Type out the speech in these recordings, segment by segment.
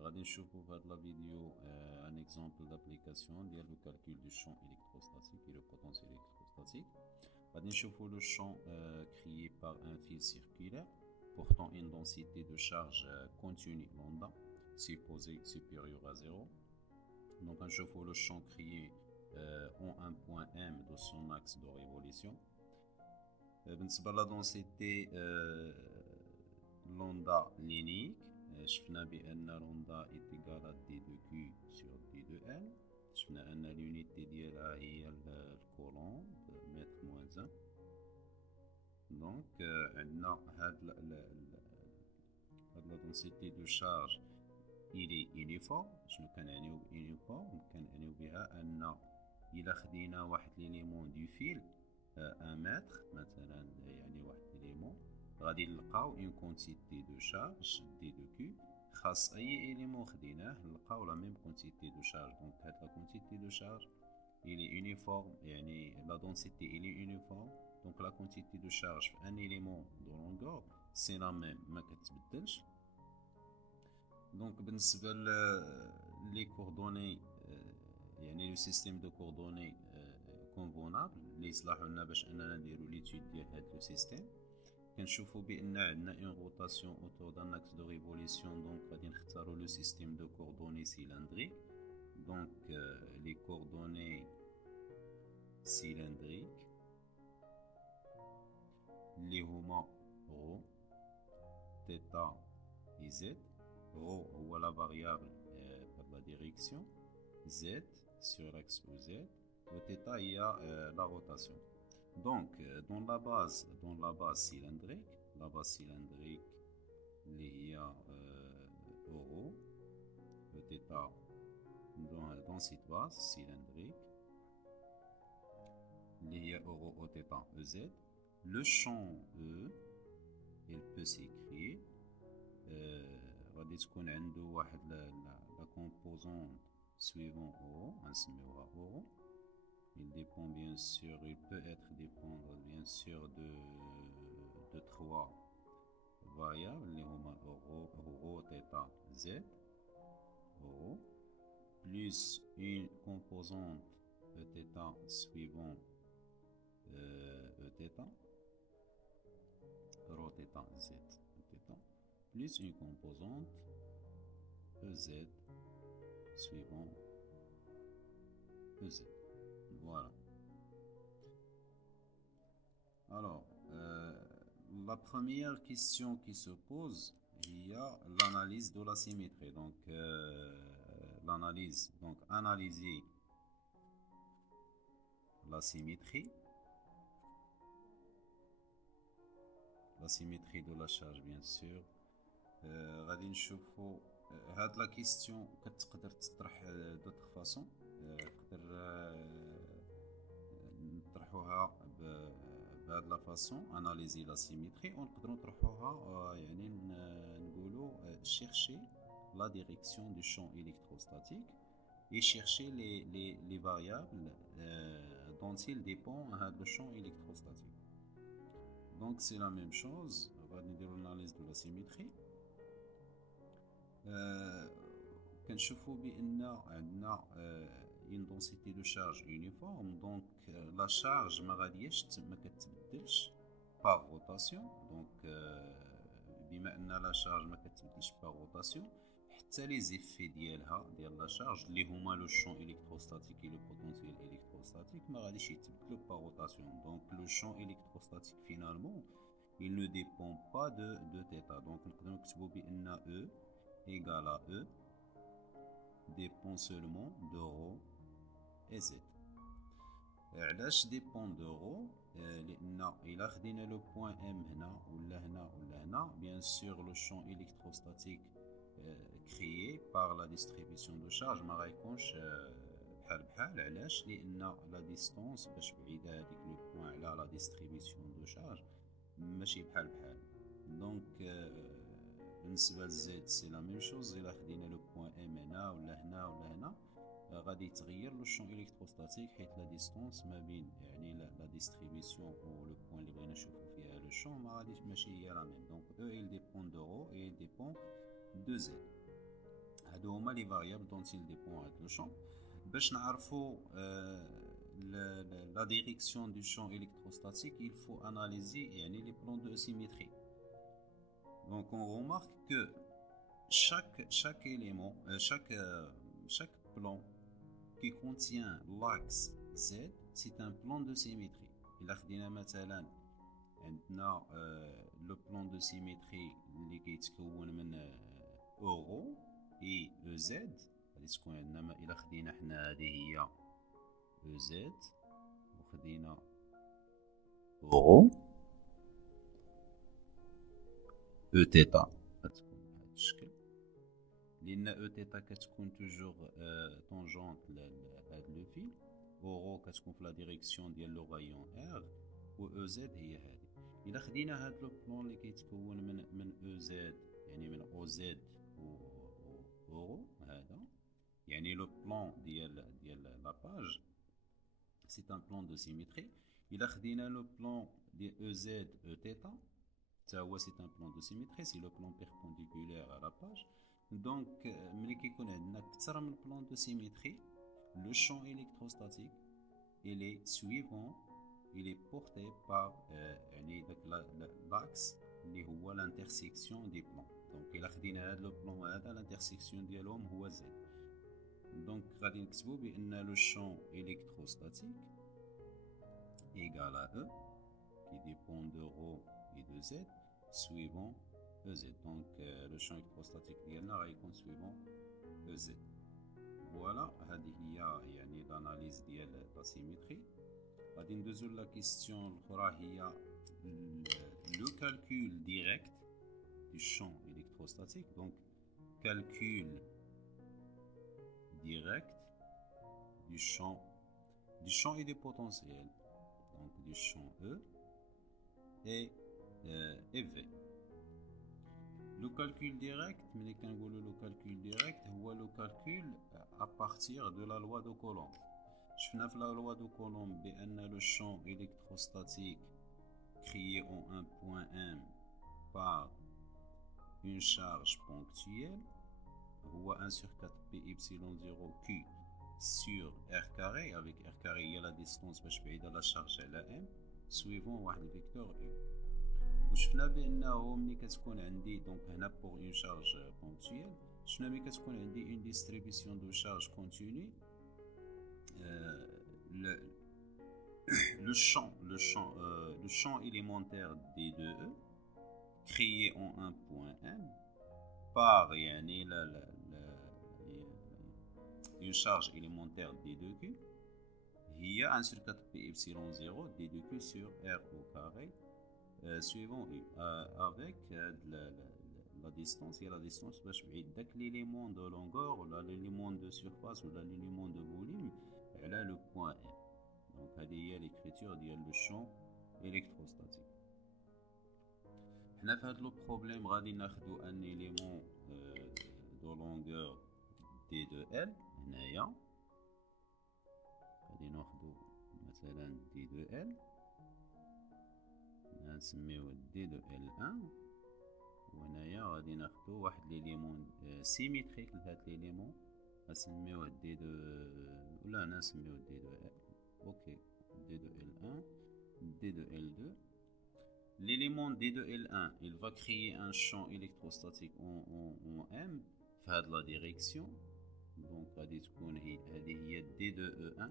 غادي نشوفوا في هاد لا فيديو ان اكزامبل d'application ديال لو calcul du champ électrostatique et le potentiel électrostatique. غادي نشوفوا le champ créé par un fil circulaire portant une densité de charge continue lambda supposée supérieure à 0. Donc نشوفوا le champ créé en un point M de son axe de révolution. بالنسبة لا densité lambda linéique, شفنا بأن lambda est égal à d2q sur d2l. شفنا أن l'unité ديالها هي الكولومب متر موان 1. دونك عندنا هاد la densité de charge il est uniforme. شنو كنعنيو بuniforme؟ كنعنيو بها أن إلا خدينا واحد ليليمون دو فيل 1 متر مثلا، يعني واحد ليليمون غادي نلقاو اون كونتيتي دو شارج دي دو كيو خاص اي اليمون خديناه نلقاو لا ميم كونتيتي دو شارج. دونك هاد لا كونتيتي دو شارج il est uniforme، يعني لا densité il est uniforme. دونك لا كونتيتي دو شارج في ان اليمون دو لونغور سي لا ميم ما كتبدلش. دونك بالنسبه لي كوردوني، يعني لو سيستيم دو كوردوني كونفونابل اللي يصلحوا لنا باش اننا نديرو ليتود ديال هاد لو سيستيم، كنشوفوا بان عندنا اون روتاسيون اوتور دان اكس دو ريفوليسيون. دونك غادي نختاروا لو سيستيم دو كوردوني سيلندريك. دونك لي كوردوني سيلندريك اللي هما رو تيتا اي زد. رو هو لا فاريابل بار لا ديريكسيون، زد sur l'axe OZ, le θ il y a la rotation. Donc dans la base cylindrique, il y a ρ, le θ dans cette base cylindrique, il y a ρ au θ EZ. Le champ E, il peut s'écrire غادي تكون عنده واحد la composante suivant O, نسميوها O. Il dépend bien sûr, il peut être dépendre bien sûr de 3 variables اللي هما ρ θ Z, O, plus une composante Eθ suivant Eθ, ρ θ Z Eθ, plus une composante EZ suivant EZ. Voilà. Alors, la première question qui se pose, il y a l'analyse de la symétrie. Donc, analyser la symétrie de la charge, bien sûr. غادي نشوفوا هاد لا كيستيون كتقدر تطرح دوطخ فاصون. نقدر نطرحوها بهاد لا فاصون اناليزي لا سيميتري، ونقدروا نطرحوها يعني نقولوا chercher la direction du champ électrostatique et chercher les variables dont il dépend le champ électrostatique. Donc c'est la même chose. On va dire l'analyse de la symétrie. كنشوفوا بان عندنا une densité de charge uniforme. donc la charge ما غاديش ما كتبدلش par rotation. donc بما ان لا شارج ما كتبدلش par rotation، حتى لي زيفي ديالها ديال لا شارج اللي هما لو champ électrostatique et le potentiel électrostatique ما غاديش يتبدلوا par rotation. donc le champ électrostatique finalement il ne dépend pas de θ. donc نقدروا نكتبوا بان E égal à E dépend seulement de ρ et Z. علاش dépend de ρ؟ لأن إلا خدينا لو بوان M هنا ولا هنا ولا هنا، bien sûr le champ électrostatique créé par la distribution de charge ما غيكونش بحال بحال. علاش؟ لأن la distance باش بعيدة هذيك لو بوان على la distribution de charge ماشي بحال بحال. donc بالنسبه لزد سي لا ميم شوز. الا خدينا لو بوين ام هنا ولا هنا ولا هنا غادي يتغير لو شون الكتروستاتيك حيت لا ديستونس ما بين يعني لا ديستريبيسيون و لو بوين اللي بغينا نشوفو فيها لو شون ما غاديش ماشي هي لا ميم. دونك او il dépend de ρ et il dépend de Z. هادو هما لي فاريابل دونت il dépend هاد لو شون. باش نعرفوا la direction du champ électrostatique, il faut analyser les plans de symétrie. Donc on remarque que chaque élément, chaque plan qui contient l'axe Z, c'est un plan de symétrie. Il a مثلا عندنا le plan de symétrie اللي كيتكون من اورو اي او زد. غادي تكون عندنا الا خدينا حنا هذه هي او زد وخدينا اورو او تيتا، غتكون بهذا الشكل، لان او تيتا كتكون توجور طونجونت لهاد لو فيل. اورو كتكون في لا ديريكسيون ديال لو غايون ار، و او زد هي هذه. الا خدينا هاد لو بلون اللي كيتكون من او زد، يعني من او زد و اورو، هذا يعني لو بلان ديال لا باج سي ان بلان دو سيميتري. الا خدينا لو بلان ديال او زد او تيتا حتى هو سي ان بلان دو سيميتري، سي لو بلان بيربونديكولير على لا باج. دونك ملي كيكون عندنا اكثر من بلان دو سيميتري، لو شون الكتروستاتيك il est suivant, il est porté par l'axe اللي هو l'intersection des plans. donc الا خدينا هذا لو بلان هذا l'intersection ديالهم هو Z. donc غادي نكتبوا بان لو شون électrostatique égal à E qui dépend de ρ et de Z suivant EZ. donc le champ électrostatique ديالنا غيكون suivant EZ. فوالا هذه هي يعني l'analyse ديال لا سيميتري. غادي ندوزو لا كيستيون الاخرى، هي لو كالكول ديريكت du champ électrostatique. donc calcul direct du champ et des potentiels, donc du champ E et V. Le calcul direct, mais quand on dit le calcul direct, c'est le calcul à partir de la loi de Coulomb. Je finis la loi de Coulomb, le champ électrostatique créé en un point M par une charge ponctuelle, ou 1 sur 4 pi epsilon 0 q sur r carré. Avec r carré, il y a la distance de la charge à la M, suivant le vecteur U. وشفنا بانه ملي كتكون عندي دونك هنا بور اون شارج بونكتويل، شفنا ملي كتكون عندي اون ديستريبيسيون دو شارج كونتيني، le champ élémentaire des deux E créé en un point M par une charge élémentaire d 2q, il y a 1 sur 4 pi epsilon 0 d 2q sur r au carré suivant U, avec la distance. Il y a la distance باش بعيد داك l'élément de longueur ولا l'élément de surface ولا l'élément de volume على le point M. donc هذه هي l'écriture ديال le champ électrostatique. حنا في هذا لو بروبليم غادي ناخذ ان élément de longueur d2l. هنايا غادي ناخذ مثلا d2l، نسميوه d2l1، وهنايا غادي ناخدو واحد ليليمون سيميتريك لهاد ليليمون، نسميوه d2 ولا نسميوه d2l. اوكي d2l1 d2l2. l'élément d2l1 il va créer un champ électrostatique en M في هاد la direction. donc غادي تكون هذه هي d2e1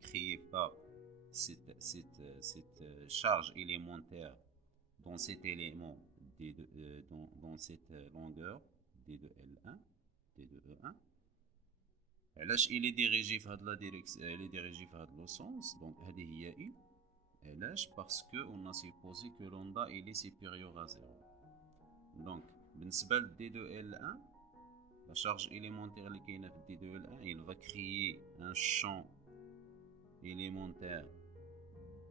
créé par cette charge élémentaire dans cet élément dans cette longueur d2l1 d2e1. علاش il est dirigé في هاد la direction، il est dirigé في هاد le sens. donc هذه هي U. علاش؟ parce que on a supposé que l'onda il est supérieur à 0. donc بالنسبه ل d2l1 la charge élémentaire اللي كاينه في d2l1 il va créer un champ élémentaire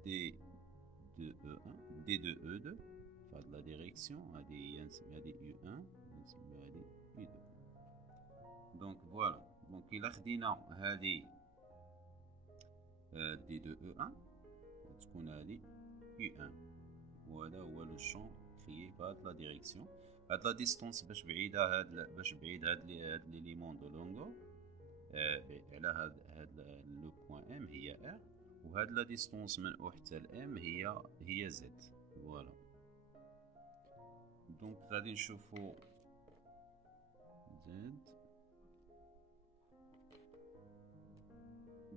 d2e1 d2e2 في هاد la direction. هذه هي نسميها دي U1 نسميها دي U2. donc voilà. donc إلا خدينا هذه d2e1 تكون هذه U1، وهذا هو لو champ créé par la direction. هاد لا ديستونس باش بعيده باش بعيد هاد ليليمون دو لونغو على هاد لو بوين ام هي ار، وهاد لا ديستونس من او حتى لام هي زد. فوالا دونك غادي نشوفو زد.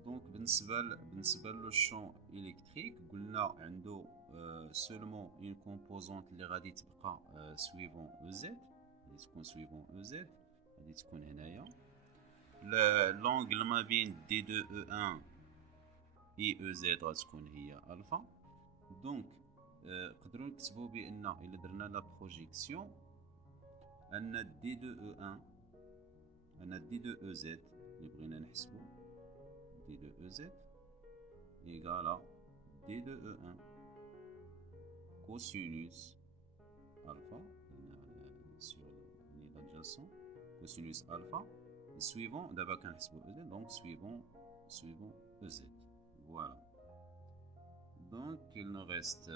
دونك بالنسبه لو شون الكتريك قلنا عنده سولمون اون كومبوزونت اللي غادي تبقى سويفون او زد، غادي تكون سويفون او زد، غادي تكون هنايا لونغل ما بين دي دو او 1 اي او زد غتكون هي الفا. دونك نقدروا نكتبوا بان الا درنا لا بروجيكسيون ان دي دو او 1 ان دي دو او زد اللي بغينا نحسبوا دي دو او زد ايغالا دي دو او 1 كوسينوس الفا sur l'adjacent cosinus alpha suivant d'abord كنحسبوا EZ donc suivant EZ. Voilà, donc il ne reste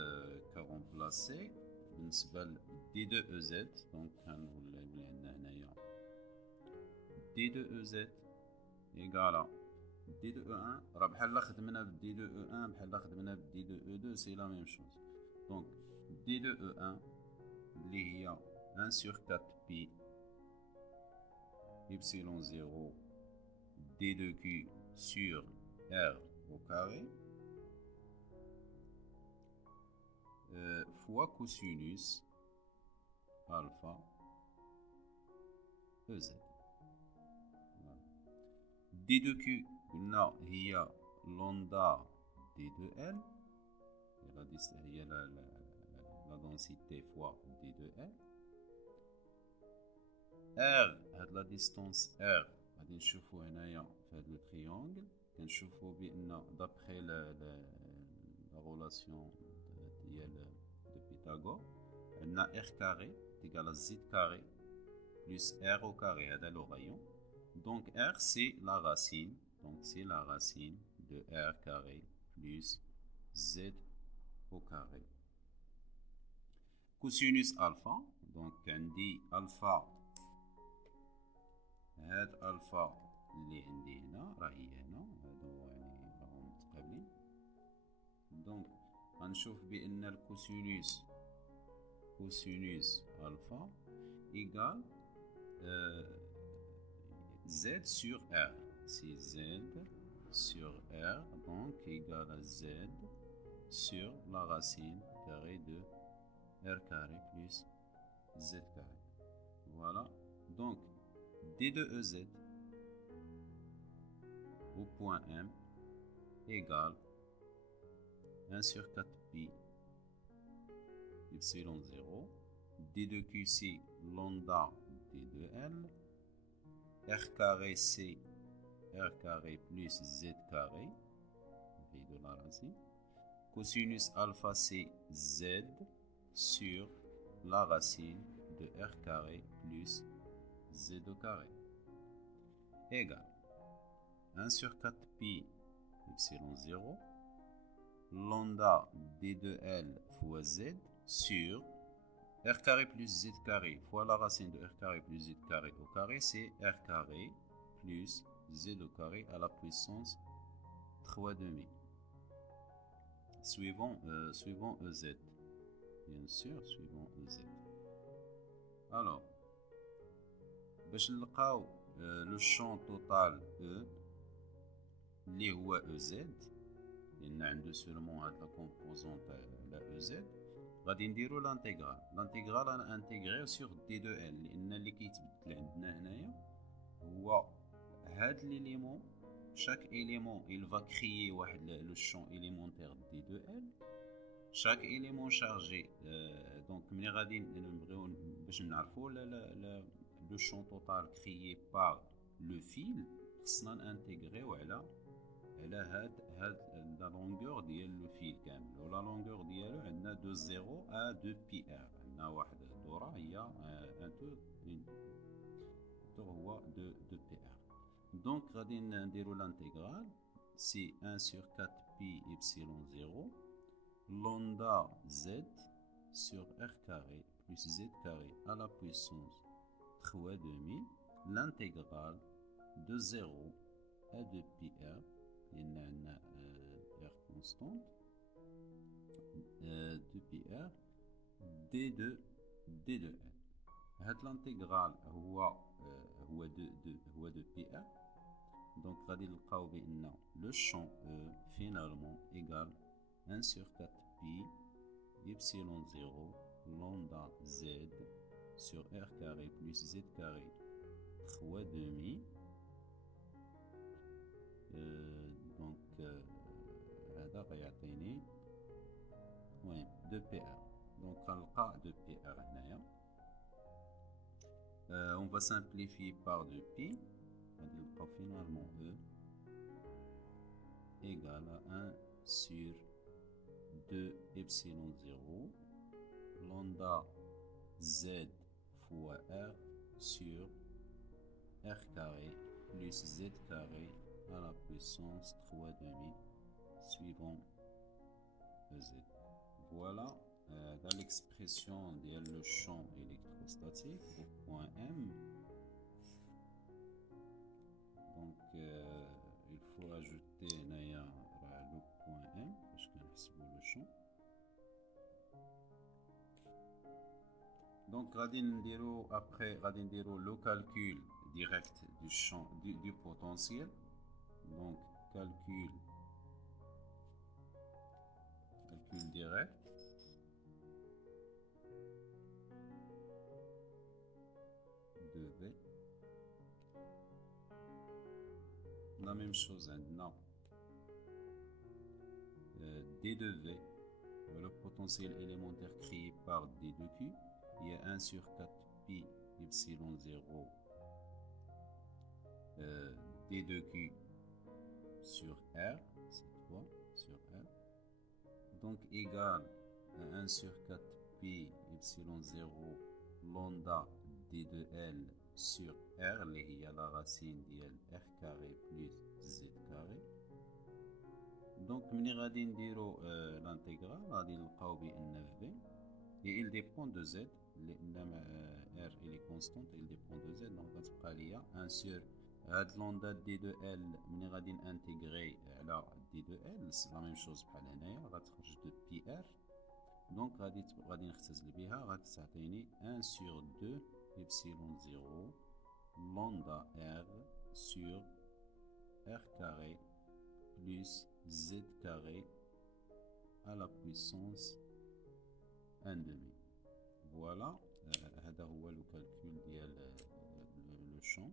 qu'à remplacer بالنسبة ل D2EZ. donc كنولي عندنا هنايا D2EZ égale D2E1 راه بحال خدمنا ب D2E1 بحال خدمنا ب D2E2 سي لا ميم شوز. donc D2E1 اللي هي 1 sur 4 pi epsilon 0 D2Q sur R au carré fois cosinus alpha EZ. D2Q قلنا هي lambda D2L هي la densité fois D2L. R هاد لا ديستونس R غادي نشوفو هنايا في هاد لو تريونغل كنشوفو بان دابخي لا رولاسيون ديال دو بيتاغور عندنا R كاري تيكال Z كاري بلس R au carré هذا لو غايون. donc R c'est la racine de R carré plus Z au carré. cosinus alpha donc عندي alpha هاد الفا اللي عندي هنا راه هي هنا هادو يعني راهم متقابلين. دونك غنشوف بان الكوسينوس الفا ايغال زد سور ار سي زد سور ار donc égal à z sur la racine carrée de r carré plus z carré. Voilà, donc D2EZ au point M égale 1 sur 4 pi epsilon 0 D2Q c'est lambda D2L R carré c'est R carré plus Z carré de la racine. cosinus alpha c'est Z sur la racine de R carré plus Z au carré égale 1 sur 4 pi epsilon 0 lambda D2L fois Z sur R carré plus Z carré fois la racine de R carré plus Z carré au carré, c'est R carré plus Z au carré à la puissance 3 demi suivant EZ, bien sûr, suivant EZ. alors باش نلقاو لو شون توتال او اللي هو او زد لان عنده سولمون هاد لا كومبوزونت على او زد غادي نديرو لانتيغرال انا انتيغريو سور دي دو ال لان اللي كيتبدل عندنا هنايا هو هاد ليليمون chaque élément il va créer واحد le champ élémentaire دي دو ال chaque élément chargé donc ملي غادي نبغيو باش نعرفوا le champ total créé par le fil خصنا نانتيغريو على هاد لا لونغور ديال لو فيل كامل ولا لونغور ديالو عندنا دو 0 ا 2 بي ار عندنا واحد الدوره هي ان تور هو 2 بي ار. دونك غادي نديرو لانتيغرال سي 1 sur 4 pi epsilon 0 lambda z sur r carré plus z carré à la puissance 3 demi, l'intégrale de 0 à 2 pi r, il y a r constante, 2 pi r d de l. Cette l'intégrale هو 2 pi r. Donc غادي نلقاو بأن le champ E finalement égale 1 sur 4 pi epsilon 0 lambda z sur r carré plus z carré 3 demi. Donc هذا غيعطيني 2 pi r. Donc غنلقى 2 pi r هنايا. On va simplifier par 2 pi. Finalement E égale à 1 sur 2 epsilon 0 lambda z fois r sur r carré plus z carré à la puissance 3 demi suivant z. Voilà dans l'expression de le champ électrostatique au point M. Donc il faut ajouter le point M parce que c'est le champ. Donc après le calcul direct du champ du potentiel. Donc calcul direct. De V. La même chose maintenant. D de V, le potentiel élémentaire créé par D de Q, il y a 1 sur 4 pi epsilon 0 D de Q sur R, cette fois sur R, donc égal à 1 sur 4 pi epsilon 0 lambda D de L sur R, il y a la racine de R carré plus Z carré. Donc ملي غادي نديرو l'intégrale غادي نلقاو بأن V et il dépend de Z لأن R il est constante, il dépend de Z, donc غتبقى ليا 1 sur هاد لوندا دي دو ال ملي غادي نانتيغري على دي دو ال سي لا ميم شوز بحال هنايا غتخرج دو بي ار. دونك غادي نختزل بها غادي تعطيني 1 sur 2 epsilon 0 lambda r sur r carré plus z carré à la puissance 1 demi. Voilà, هذا هو le calcul ديال le champ.